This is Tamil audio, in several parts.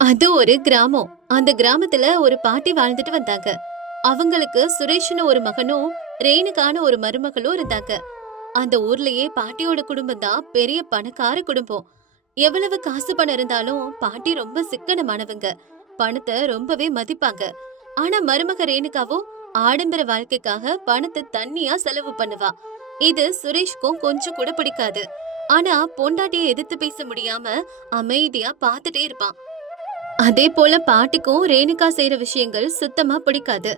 அது ஒரு கிராமம். அந்த கிராமத்துல ஒரு பாட்டி வாழ்ந்துட்டு வந்தாங்க. அவங்களுக்கு சுரேஷ்னு ஒரு மகனும், ரேணுகான்னு ஒரு மருமகளும் இருந்தாங்க. அந்த ஊர்லயே பாட்டியோட குடும்பம் தான் பெரிய பணக்கார குடும்பம். எவ்வளவு காசு பணம் இருந்தாலும் பாட்டி ரொம்ப சிக்கனமானவங்க. பணத்தை ரொம்பவே மதிப்பாங்க. ஆனா மருமக ரேணுகாவோ ஆடம்பர வாழ்க்கைக்காக பணத்தை தண்ணியா செலவு பண்ணுவா. இது சுரேஷ்க்கும் கொஞ்சம் கூட பிடிக்காது. ஆனா பொண்டாட்டியை எதிர்த்து பேச முடியாம அமைதியா பார்த்துட்டே இருப்பான். அதே போல பாட்டிக்கும் ரேணுகா செய்யற விஷயங்கள் சுத்தமா பிடிக்காது.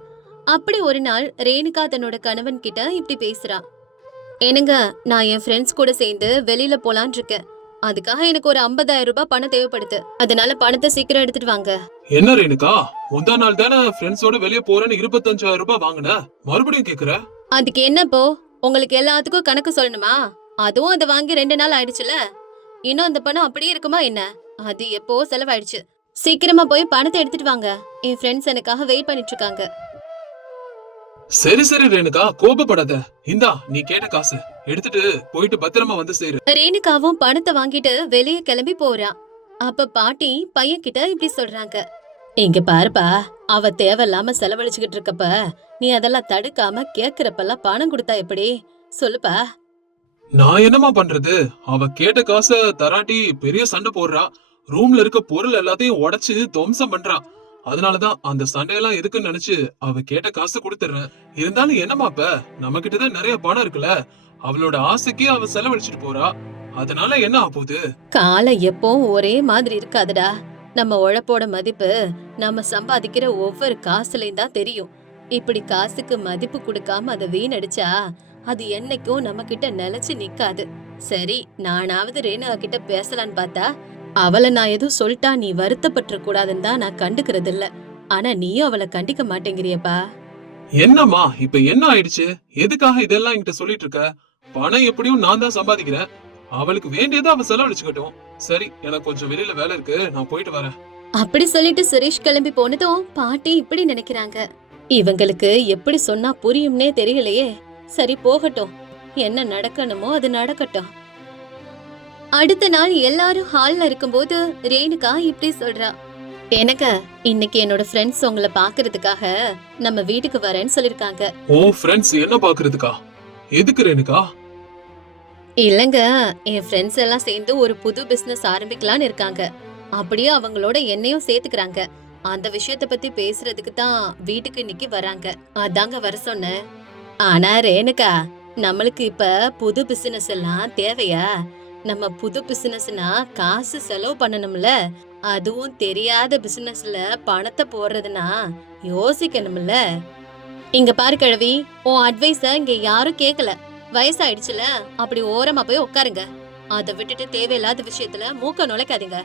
அப்படி ஒரு நாள் ரேணுகா தன்னோட கணவன் கிட்ட இப்படி பேசுறா. ஏனுங்க, நான் என் ஃப்ரெண்ட்ஸ் கூட சேர்ந்து வெளியில போலான் இருக்கேன். அதுக்காக எனக்கு ஒரு 50,000 ரூபாய் பணம் தேவைப்படுது. அதனால பணத்தை சீக்கிரம் எடுத்துட்டு வாங்க. என்ன ரேணுகா, முந்தா நாள் தானே ஃப்ரெண்ட்ஸோட வெளிய போறேன்னு 25,000 ரூபாய் வாங்கின, மறுபடியும் கேக்குற? அதுக்கு என்னப்போ, உங்களுக்கு எல்லாத்துக்கும் கணக்கு சொல்லணுமா? அதுவும் அதை வாங்கி 2 நாள் ஆயிடுச்சுல. இன்னும் அந்த பணம் அப்படியே இருக்குமா என்ன? அது எப்போ செலவாயிடுச்சு. சீக்கிரமா போய் பணத்தை எடுத்துட்டு வாங்க. என் ஃப்ரெண்ட்ஸ் எனக்காக வெயிட் பண்ணிட்டு இருக்காங்க. சரி சரி ரேணுகா, கோபப்படாத. இந்தா நீ கேட்ட காசு எடுத்துட்டு போயிட்டு பத்திரமா வந்து சேரு. ரேணுகாவும் பணத்தை வாங்கிட்டு வெளியே கிளம்பி போறா. அப்ப பாட்டி பையன் கிட்ட இப்படி சொல்றாங்க. இங்க பாருப்பா, அவ தேவையில்லாம செலவழிச்சுக்கிட்டு இருக்கப்ப நீ அதெல்லாம் தடுக்காம கேக்குறப்பெல்லாம் பணம் கொடுத்தா எப்படி? சொல்லுப்பா. நான் என்னமா பண்றது? அவ கேட்ட காசை தராட்டி பெரிய சண்டை போடுறா. ரூம்ல இருக்க பொருள் எல்லாத்தையும் உடைச்சு துவம்சம் பண்றா. அதனாலதான் அந்த சண்டையெல்லாம் எதுக்குன்னு நினைச்சு அவ கேட்ட காசை கொடுத்துறேன். இருந்தாலும் என்னமா இப்ப, நம்ம கிட்டதான் நிறைய பணம் இருக்குல்ல. அவளோட ஆசைக்கு அவ செலவழிச்சிட்டு போறா. அதனால என்ன ஆகுது? காலம் எப்பவும் ஒரே மாதிரி இருக்காதுடா. நம்ம உழைப்போட மதிப்பு நம்ம சம்பாதிக்கிற ஒவ்வொரு காசுலயும் தான் தெரியும். இப்படி காசுக்கு மதிப்பு கொடுக்காம அதை வீணடிச்சா அது என்னைக்கும் நம்ம கிட்ட நிலைச்சு நிக்காது. சரி, நானாவது ரேணுகா கிட்ட பேசலான்னு பார்த்தா அவளை நான் எதுவும் சொல்லிட்டா நீ வருத்தப்பட்டு கூடாதுன்னு தான் நான் கண்டுக்கிறது இல்ல. ஆனா நீயும் அவளை கண்டிக்க மாட்டேங்கிறியப்பா. என்னம்மா இப்ப என்ன ஆயிடுச்சு? எதுக்காக இதெல்லாம் என்கிட்ட சொல்லிட்டு இருக்க? பணம் எப்படியும் நான் தான் சம்பாதிக்கிறேன். அவளுக்கு வேண்டியதை அவ செலவழிச்சுக்கட்டும். சரி, எனக்கு கொஞ்சம் வெளியில வேலை இருக்கு, நான் போயிட்டு வரேன். அப்படி சொல்லிட்டு சுரேஷ் கிளம்பி போனதும் பாட்டி இப்படி நினைக்கிறாங்க. இவங்களுக்கு எப்படி சொன்னா புரியும்னே தெரியலையே. சரி போகட்டும், என்ன நடக்கணுமோ அது நடக்கட்டும். அடுத்த நாள் எல்லாரும் ஹால்ல இருக்கும்போது ரேணுகா இப்படி சொல்றா. எனக்கு இன்னைக்கு என்னோட ஃப்ரெண்ட்ஸ் உங்களை பாக்குறதுக்காக நம்ம வீட்டுக்கு வரேன்னு சொல்லிருக்காங்க. ஓ, ஃப்ரெண்ட்ஸ் என்ன பாக்குறதுக்கா? எதுக்கு ரேணுகா? இல்லங்க, என் ஃப்ரெண்ட்ஸ் எல்லாம் சேர்ந்து ஒரு புது பிசினஸ் ஆரம்பிக்கலான்னு இருக்காங்க. அப்படியே அவங்களோட என்னையும் சேர்த்துக்கிறாங்க. அந்த விஷயத்த பத்தி பேசுறதுக்கு தான் வீட்டுக்கு இன்னைக்கு வராங்க. அதாங்க வர சொன்னேன். ஆனா ரேணுகா, நம்மளுக்கு இப்ப புது பிசினஸ் எல்லாம் தேவையா? நம்ம புது பிசினஸ்னா காசு செலவு பண்ணணும்ல. அதுவும் தெரியாத பிசினஸ்ல பணத்தை போடுறதுனா யோசிக்கணும்ல. இங்க பாரு கிழவி, உன் அட்வைஸ இங்க யாரும் கேக்கல. வயசாயிடுச்சுல, அப்படி ஓரமா போய் உட்காருங்க. அதை விட்டுட்டு தேவையில்லாத விஷயத்துல மூக்க நுழைக்காதீங்க.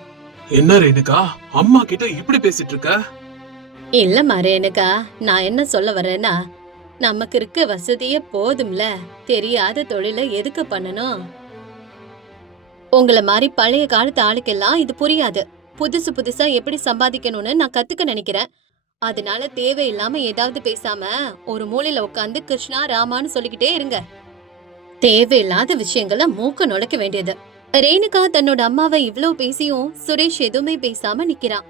என்ன ரேணுகா, அம்மா கிட்ட இப்படி பேசிட்டு இருக்க? இல்லம்மா ரேணுகா, நான் என்ன சொல்ல வரேன்னா, நமக்கு இருக்க வசதியே போதும்ல. தெரியாத தொழில எதுக்கு பண்ணணும்? உங்கள மாதிரி பழைய காலத்து ஆளுக்கெல்லாம் இது புரியாது. புதுசு புதுசா எப்படி சம்பாதிக்கணும்னு நான் கத்துக்க நினைக்கிறேன். அதனால தேவையில்லாம ஏதாவது பேசாம ஒரு மூலையில உட்காந்து கிருஷ்ணா ராமான்னு சொல்லிக்கிட்டே இருங்க. தேவையில்லாத விஷயங்கள மூக்க நுழைக்க வேண்டியது. ரேணுகா தன்னோட அம்மாவை இவ்ளோ பேசியும் சுரேஷ் எதுவுமே பேசாம நிக்கிறான்.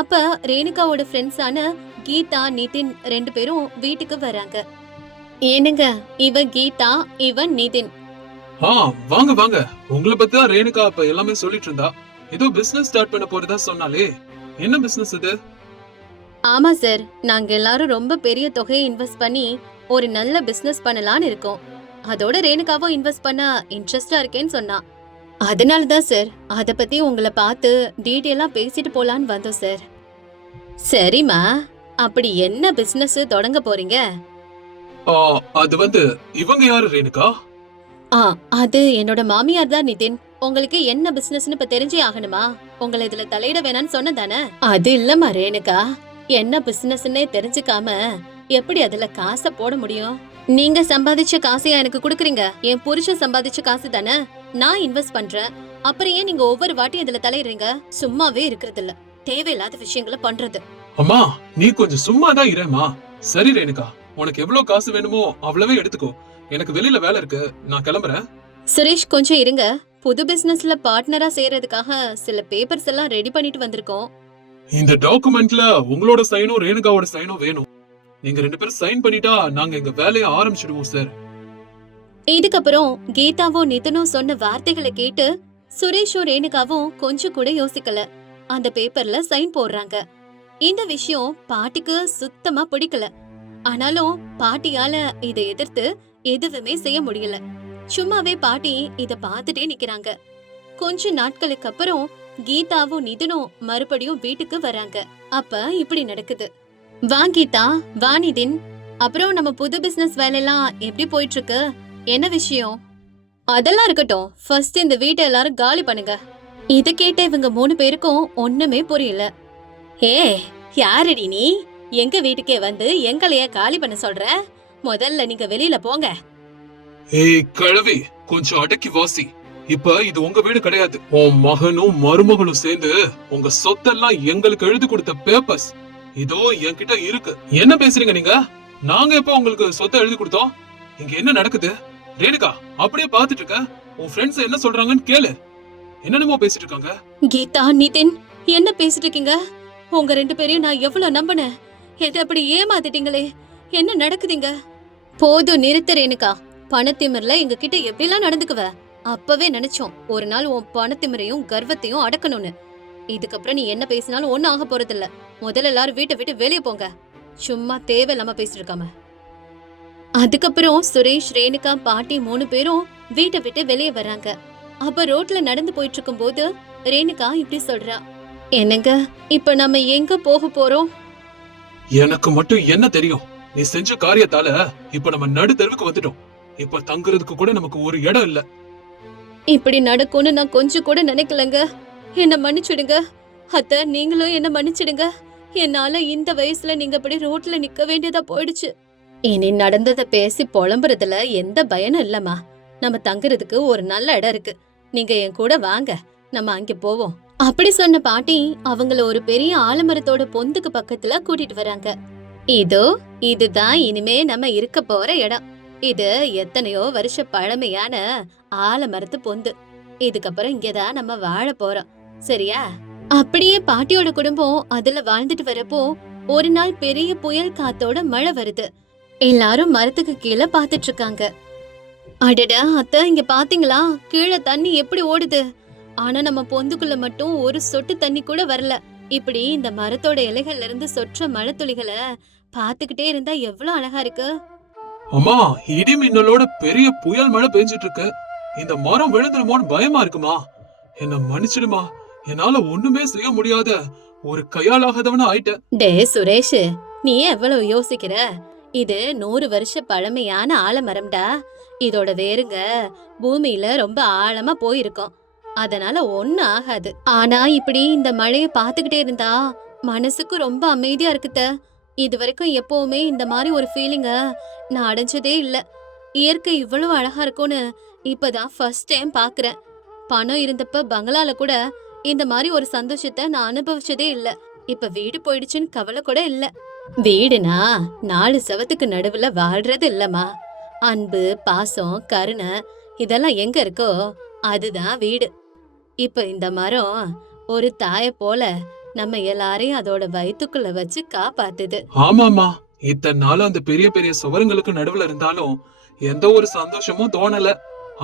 அப்ப ரேணுகாவோட ஃப்ரெண்ட்ஸான கீதா, நிதின் 2 பேரும் வீட்டுக்கு வராங்க. ஏனுங்க, இவன் கீதா, இவன் நிதின். வாங்க வாங்க. உங்களை பத்தி தான் ரேணுகா இப்ப எல்லாமே சொல்லிட்டு இருந்தா. ஏதோ பிசினஸ் ஸ்டார்ட் பண்ண போறதா சொன்னாலே. என்ன பிசினஸ் இது? ஆமா சார், நாங்க எல்லாரும் ரொம்ப பெரிய தொகையை இன்வெஸ்ட் பண்ணி ஒரு நல்ல பிசினஸ் பண்ணலாம்னு இருக்கோம். அதோட ரேணுகாவும் இன்வெஸ்ட் பண்ண இன்ட்ரெஸ்டா இருக்கேன்னு சொன்னா. அதனால தான் சார் அத பத்தி உங்களை பார்த்து டீடைலா பேசிட்டு போலான்னு வந்தோம் சார். சரிம்மா, அப்படி என்ன பிசினஸ் தொடங்க போறீங்க? அது வந்து, இவங்க யாரு ரேணுகா? அது என்னோட மாமியார் தான் நிதின். உங்களுக்கு என்ன பிசினஸ்னு இப்ப தெரிஞ்சே ஆகணுமா? உங்களை இதுல தலையிட வேணாம்னு சொன்னதானே? அது இல்லம்மா ரேணுகா, என்ன பிசினஸ்னே தெரிஞ்சுக்காம எப்படி அதுல காசை போட முடியும்? நீங்க சம்பாதிச்ச காசையா எனக்கு குடுக்குறீங்க? என் புருஷன் சம்பாதிச்ச காசு தானே நான் இன்வெஸ்ட் பண்றேன். அப்புறம் ஏன் நீங்க ஒவ்வொரு வாட்டியும் இதுல தலையிடுறீங்க? சும்மாவே இருக்கிறது இல்ல, தேவையில்லாத விஷயங்களை பண்றது. அம்மா, நீ கொஞ்சம் சும்மா தான் இரேம்மா. சரி ரேணுகா, உனக்கு எவ்வளவு காசு வேணுமோ அவ்வளவே எடுத்துக்கோ. எனக்கு வெளியில வேலை இருக்கு, நான் கிளம்புறேன். சுரேஷ் கொஞ்சம் இருங்க. புது பிசினஸ்ல பார்ட்னரா சேர்றதுக்காக சில பேப்பர்ஸ் எல்லாம் ரெடி பண்ணிட்டு வந்திருக்கோம். இந்த டாக்குமெண்ட்ல உங்களோட சைனும் ரேணுகாவோட சைனும் வேணும். நீங்க 2 பேரும் சைன் பண்ணிட்டா நாங்க எங்க வேலையை ஆரம்பிச்சிடுவோம் சார். இதுக்கப்புறம் கீதாவும் நிதனும் சொன்ன வார்த்தைகளை கேட்டு சுரேஷும் ரேணுகாவும் கொஞ்சம் கூட யோசிக்கல. அந்த பேப்பர்ல சைன் போடுறாங்க. இந்த விஷயம் பாட்டிக்கு சுத்தமா பிடிக்கல. ஆனாலும் பாட்டியால இதை எதிர்த்து எதுவுமே செய்ய முடியல. சும்மாவே பாட்டி இத பாத்துட்டே நிக்கிறாங்க. கொஞ்ச நாட்களுக்கு அப்புறம் கீதாவும் நிதனும் மறுபடியும் வீட்டுக்கு வராங்க. அப்ப இப்படி நடக்குது. வா கீதா, வா நிதின். அப்புறம் நம்ம புது பிசினஸ் வேலையெல்லாம் எப்படி போயிட்டு இருக்கு? என்ன விஷயம்? அதெல்லாம் இருக்கட்டும், ஃபர்ஸ்ட் இந்த வீட்டை எல்லாரும் காலி பண்ணுங்க. இத கேட்ட இவங்க 3 பேருக்கும் ஒண்ணுமே புரியல. ஹே, யாரடி நீ? எங்க வீட்டுக்கே வந்து எங்களைய காலி பண்ண சொல்ற? முதல்ல நீங்க வெளியில போங்க. ஏய் கிழவி, கொஞ்சம் அடக்கி வாசி. இப்ப இது உங்க வீடு கிடையாது. உன் மகனும் மருமகளும் சேர்ந்து உங்க சொத்தெல்லாம் எங்களுக்கு எழுதி கொடுத்த பேப்பர்ஸ் இதோ என்கிட்ட இருக்கு. என்ன பேசுறீங்க நீங்க? நாங்க எப்ப உங்களுக்கு சொத்தை எழுதி கொடுத்தோம்? இங்க என்ன நடக்குது? ரேணுகா, அப்படியே பாத்துட்டு இருக்க. உன் ஃப்ரெண்ட்ஸ் என்ன சொல்றாங்கன்னு கேளு. என்னென்னமோ பேசிட்டு இருக்காங்க. கீதா, நிதின், என்ன பேசிட்டு இருக்கீங்க? உங்க 2 பேரையும் நான் எவ்வளவு நம்பினேன். எது அப்படி ஏமாத்திட்டீங்களே. என்ன நடக்குதுங்க? போதும் நிறுத்து ரேணுகா. பணத்திமிர்ல எங்க கிட்ட எப்படிலாம் நடந்துக்குவ? அப்பவே நினைச்சோம் ஒரு நாள் உன் பணத்திமிரையும் கர்வத்தையும் அடக்கணும்னு. இதுக்கப்புறம் நீ என்ன பேசினாலும் ஒன்னும் ஆக போறது இல்ல. முதல்ல எல்லாரும் வீட்டை விட்டு வெளியே போங்க. சும்மா தேவையில்லாம பேசிட்டு இருக்காம. அதுக்கப்புறம் சுரேஷ், ரேணுகா, பாட்டி 3 பேரும் வீட்டை விட்டு வெளியே வர்றாங்க. அப்ப ரோட்ல நடந்து போயிட்டு இருக்கும் போது ரேணுகா இப்படி சொல்றா. என்னங்க, இப்ப நம்ம எங்க போக போறோம்? எனக்கு மட்டும் என்ன தெரியும்? நீ செஞ்ச காரியத்தால இப்ப நம்ம நடு தெருவுக்கு வந்துட்டோம். இப்ப தங்குறதுக்கு கூட நமக்கு ஒரு இடம் இல்ல. இப்படி நடக்கும்னு நான் கொஞ்சம் கூட நினைக்கலங்க. என்ன மன்னிச்சிடுங்க. அத்தை, நீங்களும் என்ன மன்னிச்சிடுங்க. என்னால இந்த வயசுல நீங்க இப்படி ரோட்ல நிக்க வேண்டியதா போயிடுச்சு. இனி நடந்ததை பேசி புலம்புறதுல எந்த பயனும் இல்லம்மா. நம்ம தங்குறதுக்கு ஒரு நல்ல இடம் இருக்கு. நீங்க என் கூட வாங்க, நம்ம அங்க போவோம். அப்படி சொன்ன பாட்டி அவங்கள ஒரு பெரிய ஆலமரத்தோட பொந்துக்கு பக்கத்துல கூட்டிட்டு வராங்க. இதுதான் இனிமே நம்ம இருக்க போற இடம். இது எத்தனையோ வருஷ பழமையான ஆலமரத்து பொந்து. இதுக்கப்புறம் இங்கதான் நம்ம வாழ போறோம், சரியா? அப்படியே பாட்டியோட குடும்பம் அதுல வாழ்ந்துட்டு வரப்போ ஒரு நாள் பெரிய புயல் காத்தோட மழை வருது. எல்லாரும் மரத்துக்கு கீழே பாத்துட்டு இருக்காங்க. அடடா அத்தை, இங்க பாத்தீங்களா? கீழே தண்ணி எப்படி ஓடுது. ஆனா நம்ம பொந்துக்குள்ள மட்டும் ஒரு சொட்டு தண்ணி கூட வரல. இப்படி இந்த மரத்தோட இலைகள்ல இருந்து சொற்ற மழை துளிகளை பாத்துக்கிட்டே இருந்தா எவ்வளவு அழகா இருக்கு. அம்மா, இடி மின்னலோட பெரிய புயல் மழை பெஞ்சிட்டு இருக்கு. இந்த மரம் விழுந்துருமோன்னு பயமா இருக்குமா? என்ன மன்னிச்சிடுமா. என்னால ஒண்ணுமே செய்ய முடியாத ஒரு கையாலாகாதவனா ஆயிட்ட. டே சுரேஷ், நீ எவ்வளவு யோசிக்கிற? இது 100 வருஷ பழமையான ஆலமரம்டா. இதோட வேருங்க பூமியில ரொம்ப ஆழமா போயிருக்கும். அதனால ஒண்ணும் ஆகாது. ஆனா இப்படி இந்த மழைய பாத்துக்கிட்டே இருந்தா மனசுக்கு ரொம்ப அமைதியா இருக்குத. இது வரைக்கும் எப்பவுமே இந்த மாதிரி ஒரு ஃபீலிங்க நான் அடைஞ்சதே இல்ல. இயற்கை இவ்வளவு அழகா இருக்கும்னு இப்பதான் ஃபர்ஸ்ட் டைம் பாக்குறேன். பணம் இருந்தப்ப பங்களால கூட இந்த மாதிரி ஒரு சந்தோஷத்தை நான் அனுபவிச்சதே இல்ல. இப்ப வீடு போயிடுச்சுன்னு கவலை கூட இல்ல. வீடுனா 4 செவத்துக்கு நடுவுல வாழ்றது இல்லம்மா. அன்பு, பாசம், கருணை இதெல்லாம் எங்க இருக்கோ அதுதான் வீடு. இப்ப இந்த மரம் ஒரு தாய போல நம்ம எல்லாரையும் அதோட வயித்துக்குள்ள வச்சு காப்பாத்துது. ஆமாமா, இத்தனை நாள் அந்த பெரிய பெரிய சுவரங்களுக்கு நடுவுல இருந்தாலும் எந்த ஒரு சந்தோஷமும் தோணல.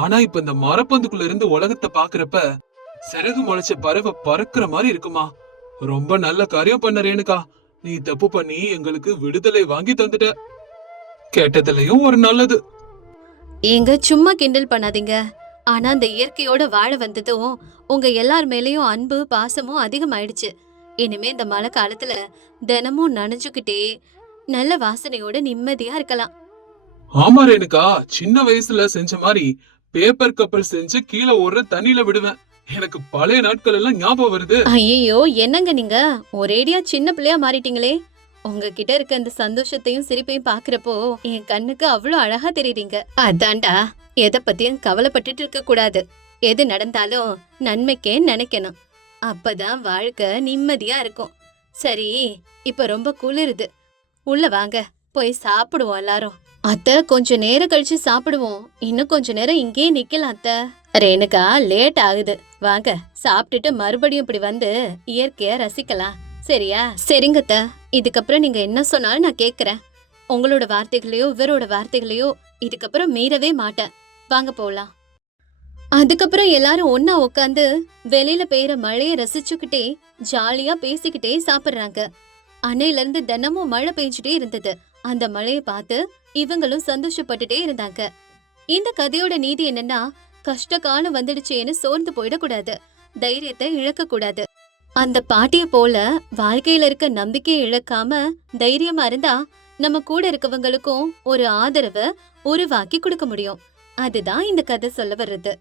ஆனா இப்ப இந்த மரப்பந்துக்குள்ள இருந்து உலகத்தை பாக்குறப்ப சிறகு முளைச்ச பறவை பறக்குற மாதிரி இருக்குமா. ரொம்ப நல்ல காரியம் பண்ண ரேணுகா. நீ தப்பு பண்ணி எங்களுக்கு விடுதலை வாங்கி தந்துட்ட. கேட்டதுலயும் ஒரு நல்லது. ஏங்க, சும்மா கிண்டல் பண்ணாதீங்க. ஆனா அந்த இயற்கையோட வாழ வந்ததும் உங்க எல்லார் மேலயும் அன்பு, பாசமும் அதிகமாயிடுச்சு. இனிமே இந்த மழை காலத்துல தினமும் நனைஞ்சுக்கிட்டே நல்ல வாசனையோட நிம்மதியா இருக்கலாம். ஆமா ரேணுகா, சின்ன வயசுல செஞ்ச மாதிரி பேப்பர் கப்பல் செஞ்சு கீழே ஓடுற தண்ணியில விடுவேன். எனக்கு பழைய நாட்கள் எல்லாம் ஞாபகம் வருது. ஐயோ, என்னங்க நீங்க ஒரேடியா சின்ன பிள்ளையா மாறிட்டீங்களே. உங்ககிட்ட இருக்க அந்த சந்தோஷத்தையும் சிரிப்பையும் பாக்குறப்போ என் கண்ணுக்கு அவ்வளவு அழகா தெரியுறீங்க. அதான்டா, எதை பத்தியும் கவலைப்பட்டுட்டு இருக்க கூடாது. எது நடந்தாலும் நன்மைக்கே நினைக்கணும். அப்பதான் வாழ்க்கை நிம்மதியா இருக்கும். சரி, இப்ப ரொம்ப குளிருது. உள்ள வாங்க, போய் சாப்பிடுவோம் எல்லாரும். அத்தை, கொஞ்ச நேரம் கழிச்சு சாப்பிடுவோம். இன்னும் கொஞ்ச நேரம் இங்கேயே நிக்கலாம் அத்தை. ரேணுகா, லேட் ஆகுது. வாங்க, சாப்பிட்டுட்டு மறுபடியும் இப்படி வந்து இயற்கைய ரசிக்கலாம். சரியா? சரிங்க அத்தை. இதுக்கப்புறம் நீங்க என்ன சொன்னாலும் நான் கேக்குறேன். உங்களோட வார்த்தைகளையோ இவரோட வார்த்தைகளையோ இதுக்கப்புறம் மீறவே மாட்டேன். வாங்க போலாம். அதுக்கப்புறம் எல்லாரும் ஒண்ணா உட்காந்து வெளியில பெய்யற மழைய ரசிச்சுக்கிட்டே ஜாலியா பேசிக்கிட்டே சாப்பிடுறாங்க. அன்னையில இருந்து தினமும் மழை பெஞ்சுட்டே இருந்தது. அந்த மழைய பார்த்து இவங்களும் சந்தோஷப்பட்டுட்டே இருந்தாங்க. இந்த கதையோட நீதி என்னன்னா, கஷ்ட காலம் வந்துடுச்சேன்னு சோர்ந்து போயிடக்கூடாது. தைரியத்தை இழக்க கூடாது. அந்த பாட்டிய போல வாழ்க்கையில இருக்க நம்பிக்கையை இழக்காம தைரியமா இருந்தா நம்ம கூட இருக்கவங்களுக்கும் ஒரு ஆதரவை உருவாக்கி கொடுக்க முடியும். அதுதான் இந்த கதை சொல்ல வர்றது.